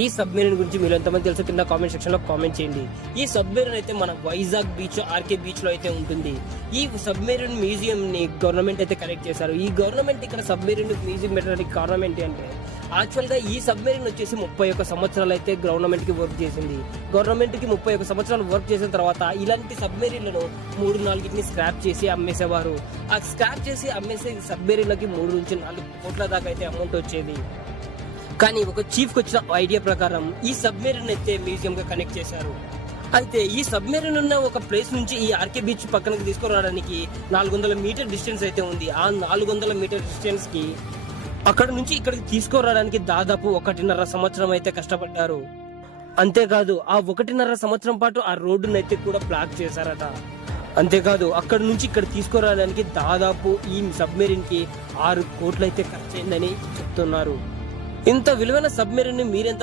ఈ సబ్మెరీన్ గురించి మీరు ఎంతమంది తెలుసో కింద కామెంట్ సెక్షన్ లో కామెంట్ చేయండి. ఈ సబ్మెరీన్ అయితే మన వైజాగ్ బీచ్, ఆర్కే బీచ్ లో అయితే ఉంటుంది. ఈ సబ్మెరీన్ మ్యూజియం ని గవర్నమెంట్ అయితే కనెక్ట్ చేశారు. ఈ గవర్నమెంట్ ఇక్కడ సబ్మెరీన్ మ్యూజియం పెట్టడానికి కారణం ఏంటి అంటే, యాక్చువల్ గా ఈ సబ్మెరీన్ వచ్చేసి 31 సంవత్సరాలు అయితే గవర్నమెంట్ కి వర్క్ చేసింది. గవర్నమెంట్ కి 31 సంవత్సరాలు వర్క్ చేసిన తర్వాత ఇలాంటి సబ్మెరీన్లను 3-4 స్క్రాప్ చేసి అమ్మేసేవారు. ఆ స్క్రాప్ చేసి అమ్మేసే సబ్మెరీన్లకి 3 నుంచి 4 కోట్ల దాకా అయితే అమౌంట్ వచ్చేది. కానీ ఒక చీఫ్ కి వచ్చిన ఐడియా ప్రకారం ఈ సబ్మెరీన్ అయితే మ్యూజియం గా కనెక్ట్ చేశారు. అయితే ఈ సబ్మెరీన్ ఉన్న ఒక ప్లేస్ నుంచి ఈ ఆర్కే బీచ్ పక్కనకి తీసుకురావడానికి 400 మీటర్ డిస్టెన్స్ అయితే ఉంది. ఆ 400 మీటర్ డిస్టెన్స్ కి అక్కడ నుంచి ఇక్కడికి తీసుకురావడానికి దాదాపు 1.5 సంవత్సరం అయితే కష్టపడ్డారు. అంతేకాదు ఆ 1.5 సంవత్సరం పాటు ఆ రోడ్డును అయితే కూడా బ్లాక్ చేశారట. అంతేకాదు అక్కడ నుంచి ఇక్కడ తీసుకురావడానికి దాదాపు ఈ సబ్మెరీన్ కి 6 కోట్లు అయితే ఖర్చయిందని చెప్తున్నారు. ఇంత విలువైన సబ్మెరీన్ మీరెంత